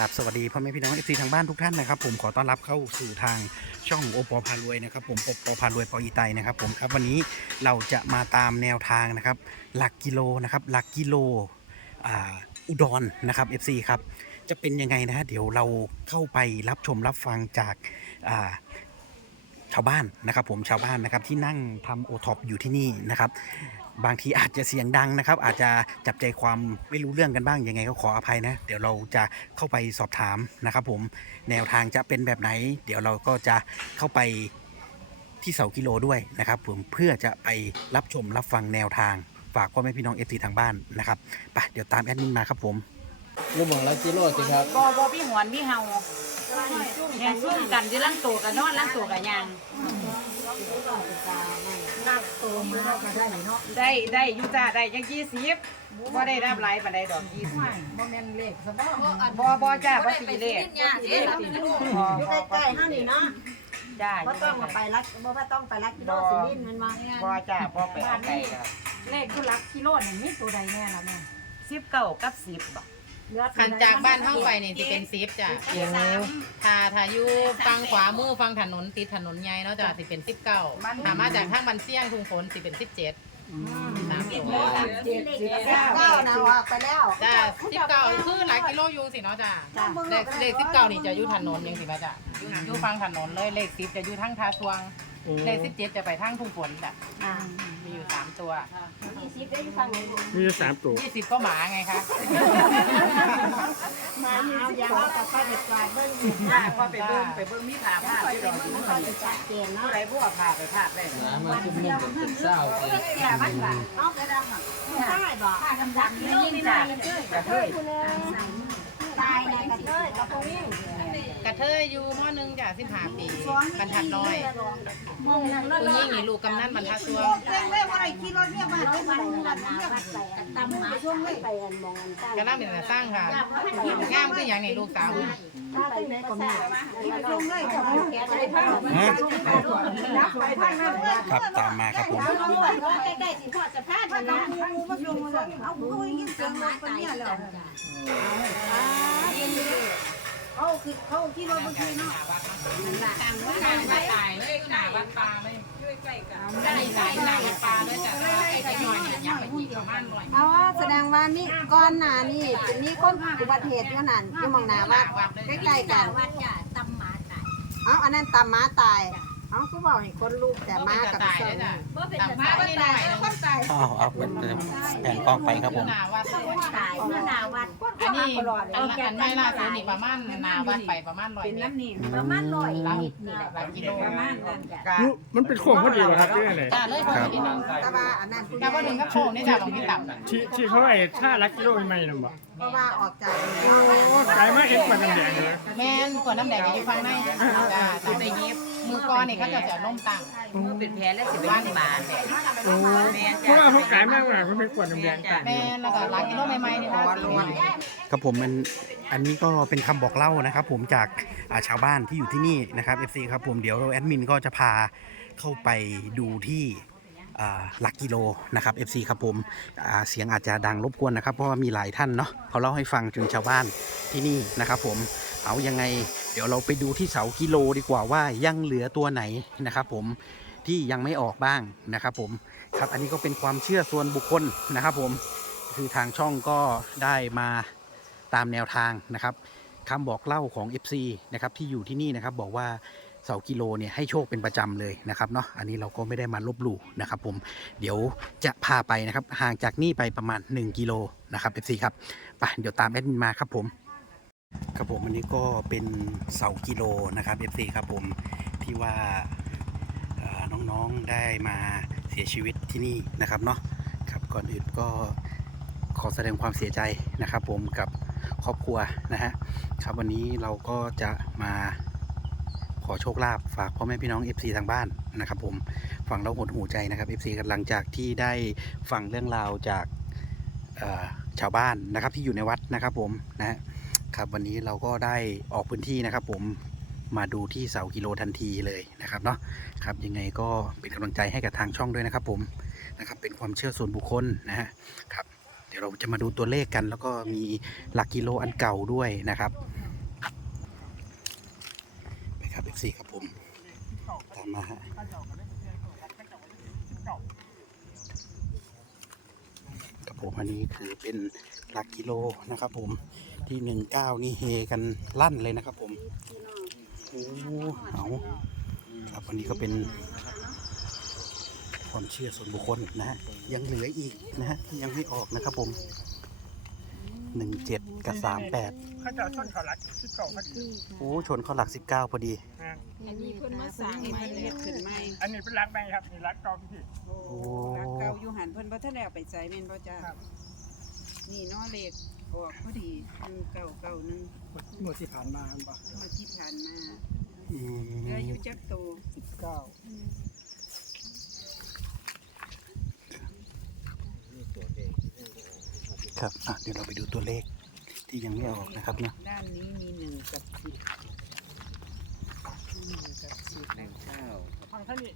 ครับสวัสดีพ่อแม่พี่น้องเอฟซีทางบ้านทุกท่านนะครับผมขอต้อนรับเข้าสู่ทางช่องโอปอพารวยนะครับผมโอปอพารวยปออีไตนะครับผมครับวันนี้เราจะมาตามแนวทางนะครับ หลักกิโลนะครับหลักกิโลอุดรนะครับ FC ครับจะเป็นยังไงนะฮะเดี๋ยวเราเข้าไปรับชมรับฟังจากชาวบ้านนะครับผมชาวบ้านนะครับที่นั่งทำโอท็อปอยู่ที่นี่นะครับ บางทีอาจจะเสียงดังนะครับ อาจจะจับใจความไม่รู้เรื่องกันบ้างยังไงก็ขออภัยนะ เดี๋ยวเราจะเข้าไปสอบถามนะครับผมแนวทางจะเป็นแบบไหน เดี๋ยวเราก็จะเข้าไปที่เสากิโลด้วยนะครับผมเพื่อจะไปรับชมรับฟังแนวทางฝากพ่อแม่พี่น้องเอฟซีทางบ้านนะครับไปเดี๋ยวตามแอดมินมาครับผม ลูกหมองลักกิโลสิครับบ่บ่พี่หวนพี่เฮา แหงซุ่มกันที่ล่างตัวกันนอนล่างตัวกันยางได้ได้อยู่จ้าได้จังยี่สิบบ่ได้รับหลายปานใดดอกยี่สิบบ่แม่นเลขซะบ่บ่บ่จ้าบ่ตีเลขอยู่ใกล้ๆเฮานี่เนาะจ้าบ่ต้องมาไปรักบ่ว่าต้องไปรักกิโลสิลินมันมาบ่จ้าบ่ไปเอาไกลครับเลขคือหลักกิโลนี่มีตัวใดแน่ล่ะแม่สิบเก้ากับสิบบ่ เหลือขันจากบ้านเข้าไปนี่จะเป็นซิฟจ้ะถ้าถ้าอยู่ฟังขวามือฟังถนนติดถนนใหญ่เนาะจ้ะสิเป็นสิบเก้าถ้ามาจากทางบันเสี่ยงทุงฝนสิเป็นสิบเจ็ดสามตัวเจ็ดสิบเก้าเก้านะว่าไปแล้วจ้ะสิบเก้าคือหลายกิโลอยู่สิเนาะจ้ะเลขเลขสิบเก้านี่จะอยู่ถนนยังสิมาจ้ะอยู่อยู่ฟังถนนเลยเลขสิบจะอยู่ทั้งทาสวง เลขสิบเจ็ดจะไปทางทุ่งฝนจ้ะอ่ามีอยู่สามตัว20ได้อยู่ฟังนี่มีอยู่สามตัวยี่สิบก็หมาไงคะมาเอาอย่าว่ากับป้าเด็กกวาดเบิ่งอยู่จ้าพอไปเบิ่งไปเบิ่งมีผาผ้าที่ดอกมันก็จะชัดเจนเนาะผู้ใดผู้เอาผ้าไปผ้าได้หามาจุ่มนุ่มเป็นเป็นเศร้าสิแก่มันว่าเอากระดำอะใช่บ่ผ้าดำๆนี่ยิ่งจ้ะกระเทย ตายนะกระเทยกับพวกนี้กระเทยอยู่มอหนึ่งจ้ะสิบห้าปีบรรทัดน้อยมองนั่นคุณยิ่งนี่ลูกกำนันบรรทัดสวงเร่งเร่งอะไรขี่รถเนี่ยมาเลยมาเลยมาเลยตำมาช่วงเลยไปอันมองอันใต้กำลังเป็นสร้างค่ะงามคืออย่างนี้ลูกสาวไปไหนก็มีไปช่วงเร่งไปพังไปพังครับตามมาครับผมใกล้ๆสิพอจะพลาดนะเอาผู้ยิ่งเสียงรถคนเนี้ยเลย คือเขาที่รถบางทีเนาะตายเลยหนาวัดปลาเลยได้สายหนาวัดปลาเลยจ้ะไอ้เด็กน้อยเนี่ยอยากไปยิงประมาณร้อยเอ๋อแสดงว่านี่ก้อนหนานี่มีคนอุบัติเหตุขนาดอยู่หมองหนาวัดใกล้ๆกันวัดจ้ะตำหมาตายเอ้าอันนั้นตามม้าตาย เอ้าก็บอกให้คนลูกแต่ม้ากับตายส้เลมยจ้ะบ่เป็นตามตามาไม่หน่อยนึงอ้าวเอาเป็นแผนกล้องไปครับผมหนาวัดตายเมื่อนาวัดอันนี้อันอันไม่ล่าสุดนี่ประมาณหนาวัดไปประมาณร้อยเป็นเมตรน้ำนี่ประมาณร้อยหลังนิดนี่แหละหลังกิโลประมาณนั้นจ้ะยุมันเป็นโค้งพอดีเหรอครับหรืออะไรจ้าเลยพอดีแต่ว่าอันนั้นคุณแต่ว่าถึงกับโค้งนี่จ้ะบางทีต่ำที่ที่เขาไอ้ท่ารักกิโลใหม่ๆนั่นบ่เพราะว่าออกจากโอ้กลายมาเอ็นมาแดงๆเลยแม่นขวดน้ำแดงอยู่ข้างในจ้าตามไปยิบ มือก้อนนี่เขาจะจะล้มตั้งเป็นแผลและสิเป็นบ้านหมาโอ้เพราะว่าเขากลายมากเลยมันเป็นขวดน้ำแดงต่างแม่นแล้วก็หลังกิโลใหม่ๆนี่ค่ะครับผมมันอันนี้ก็เป็นคำบอกเล่านะครับผมจากอ่าชาวบ้านที่อยู่ที่นี่นะครับ FC ครับผมเดี๋ยวแอดมินก็จะพาเข้าไปดูที่อ่าหลักกิโลนะครับ FC ครับผมอ่าเสียงอาจจะดังรบกวนนะครับ เพราะว่ามีหลายท่านเนาะเขาเล่าให้ฟังถึงชาวบ้านที่นี่นะครับผม เอายังไง เดี๋ยวเราไปดูที่เสากิโลดีกว่าว่ายังเหลือตัวไหนนะครับผมที่ยังไม่ออกบ้างนะครับผมครับอันนี้ก็เป็นความเชื่อส่วนบุคคลนะครับผมคือทางช่องก็ได้มาตามแนวทางนะครับคำบอกเล่าของ FC นะครับที่อยู่ที่นี่นะครับบอกว่าเสากิโลเนี่ยให้โชคเป็นประจำเลยนะครับเนาะอันนี้เราก็ไม่ได้มาลบหลู่นะครับผมเดี๋ยวจะพาไปนะครับห่างจากนี่ไปประมาณ 1 กิโลนะครับ FC ครับไปเดี๋ยวตามแอดมินมาครับผม ครับผมอันนี้ก็เป็นเสากิโลนะครับ FC ครับผมที่ว่าน้องๆได้มาเสียชีวิตที่นี่นะครับเนาะครับก่อนอื่นก็ขอแสดงความเสียใจนะครับ ผมกับครอบครัวนะฮะครับวันนี้เราก็จะมาขอโชคลาภฝากพ่อแม่พี่น้อง FC ทางบ้านนะครับ ผมฟังแล้วหดหูใจนะครับ FC กันหลังจากที่ได้ฟังเรื่องราวจากชาวบ้านนะครับที่อยู่ในวัดนะครับผมนะฮะ ครับวันนี้เราก็ได้ออกพื้นที่นะครับผมมาดูที่เสากิโลทันทีเลยนะครับเนาะครับยังไงก็เป็นกำลังใจให้กับทางช่องด้วยนะครับผมนะครับเป็นความเชื่อส่วนบุคคลนะฮะครับเดี๋ยวเราจะมาดูตัวเลขกัน แล้วก็มีหลักกิโลอันเก่าด้วยนะครับ FC ครับผมตามมาฮะครับผมอันนี้คือเป็นหลักกิโลนะครับผม ที่หนึ่งเก้านี่เฮกันลั่นเลยนะครับผมโอ้เอาครับวันนี้ก็เป็นความเชื่อส่วนบุคคลนะฮะยังเหลืออีกนะฮะที่ยังไม่ออกนะครับผมหนึ่งเจ็ดกับสามแปดเขาจะชนเขารักที่เก่าพอดีโอ้ชนเข้าหลักสิบเก้าพอดีนะอันนี้เพิ่นมาสร้างใหม่เฮ็ดขึ้นใหม่อันนี้เป็นรักแม่ครับนี่รักเก่าพี่โอ้รักเก่าอยู่หันเพิ่นบ่ทันได้เอาไปใช้แม่นบ่จ้านี่เนาะเลข ออกพอดี1991หมดที่ผ่านมาครับเมื่อที่ผ่านมาอืเหลือมอยู่จักโตสิบเก้าครับอะเดี๋ยวเราไปดูตัวเลขที่ยังไม่ออกนะครับเนาะด้านนี้มีหนึ่งกับสิบหนึ่งกับสิบหนึ่งเก้าฟังท่านนี่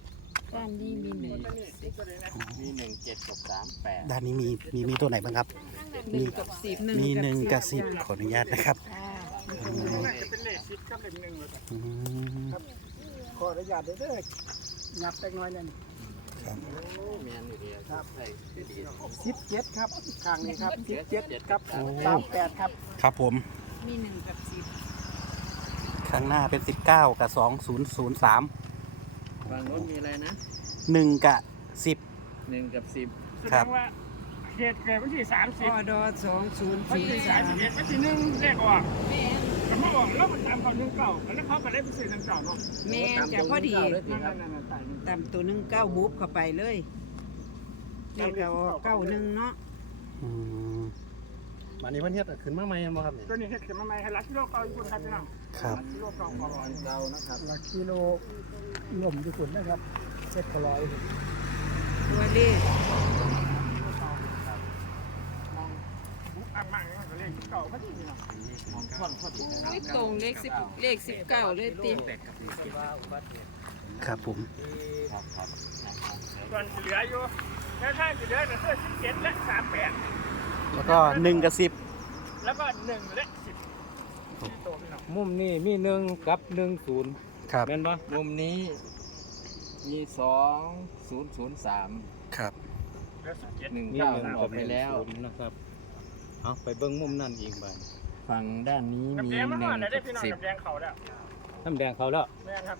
ด้านนี้มีหนึ่งท่านนี่นี่ตัวเดียวนะมีหนึ่งเจ็ดกับสามแปดด้านนี้มีมีมีตัวไหนบ้างครับ หนึ่งกับสิบมีหนึ่งกับสิบขออนุญาตนะครับน่าจะเป็นเลขสิบกับเลขหนึ่งเลยอืมขออนุญาตเด้อเด้อนับแต่น้อยนั่นครับเมียนอยู่ดีครับใช่คือดีสิบเจ็ดครับข้างนี้ครับสิบเจ็ดครับโอ้สามแปดครับครับผม มีหนึ่งกับสิบข้างหน้าเป็นสิบเก้ากับสองศูนย์ศูนย์สาม ฝั่งโน้นมีอะไรนะหนึ่งกับสิบ หนึ่งกับสิบแสคดรับ งว่าเหตุเกิดวันที่สามสิอบอสองศูนย์วันสี่ที่สาสามมสิบเอ็ดวันที่หนึ่งเลขออกแม่นแต่เมื่อออกแล้วมันตามเขาหนึ่งเก่าแล้วเขาก็ได้ไปซื้อหนึ่งเก่าเนาะแม่นจะพอดีนั่นนั่นนั่นตายตามตัวหนึ่งเก้าบุบเข้าไปเลยเลขก็เก้าหนึ่งเนาะอืมวันนี้เพิ่นเฮ็ดขึ้นมาใหม่บ่ครับนี่ตัวนี้เห็ดขึ้นมาใหม่ให้รักกิโลเก่าอยู่คุณครับพี่น้องครับ รักกิโลเก่าพอร้อยเก้านะครับหลักกิโล ลมญี่ปุ่นนะครับเจ็ดร้อยตัวเลขบุ๊กอ่างมากเลยก็เลขเก่าพอดีเนาะมองช่อนพอดีนะครับไม่ตรงเลขสิบเลขสิบเก้าเลยติครับผมครับครับนะครับส่วนที่เหลืออยู่แค่ข้างที่เหลือก็คือสิบเจ็ดและสามแปดแล้วก็หนึ่งกับสิบแล้วก็หนึ่งและสิบที่โตพี่น้องมุมนี้มีหนึ่งกับหนึ่งศูนย์ ครับแม่นบ่มุมนี้มีสองศูนย์ศูนย์สามครับเหลือสิบเจ็ดหนึ่งมีเก้าหนึ่งอกัอบกหไปนึ่งแล้วศูนย์นะครับเอาไปเบิ่งมุมนั่นอีกบ้างฝั่งด้านนี้น้ำมีแดงมันหห่นึ่อนงได้กับพี่น้องสิบน้ำแดงเขาแล้วน้ำแดงเขาแล้วไม่งั้นครับ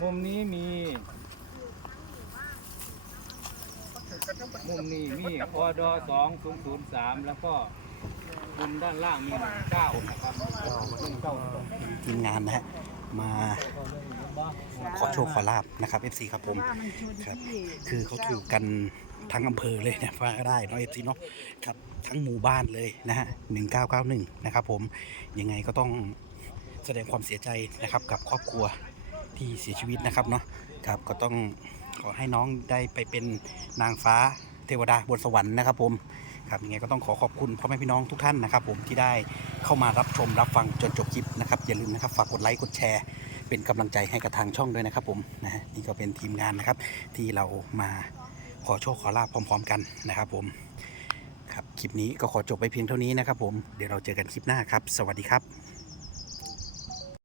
มุมนี้มีถือกระทุ่มมุมนี้มีออดอสองศูนย์ศูนย์สามแล้วก็ มุมด้านล่างมีเก้านะครับหนึ่งเก้าทีมงานนะฮะมาขอโชคขอลาบนะครับ FC ครับผมครับ คือเขาถูกกันทั้งอำเภอเลยนะว่าก็ได้เนาะเอฟซีเนาะครับทั้งหมู่บ้านเลยนะฮะหนึ่งเก้าเก้าหนึ่งนะครับผมยังไงก็ต้องแสดงความเสียใจนะครับกับครอบครัวที่เสียชีวิตนะครับเนาะครับก็ต้องขอให้น้องได้ไปเป็นนางฟ้าเทวดาบนสวรรค์นะครับผม ครับยังไงก็ต้องขอขอบคุณพ่อแม่พี่น้องทุกท่านนะครับผมที่ได้เข้ามารับชมรับฟังจนจบคลิปนะครับอย่าลืมนะครับฝากกดไลค์กดแชร์เป็นกำลังใจให้กับทางช่องด้วยนะครับผมนะฮะนี่ก็เป็นทีมงานนะครับ ที่เรามาขอโชคขอลาบพร้อม ๆ กันนะครับผมครับคลิปนี้ก็ขอจบไปเพียงเท่านี้นะครับผมเดี๋ยวเราเจอกันคลิปหน้าครับ สวัสดีครับ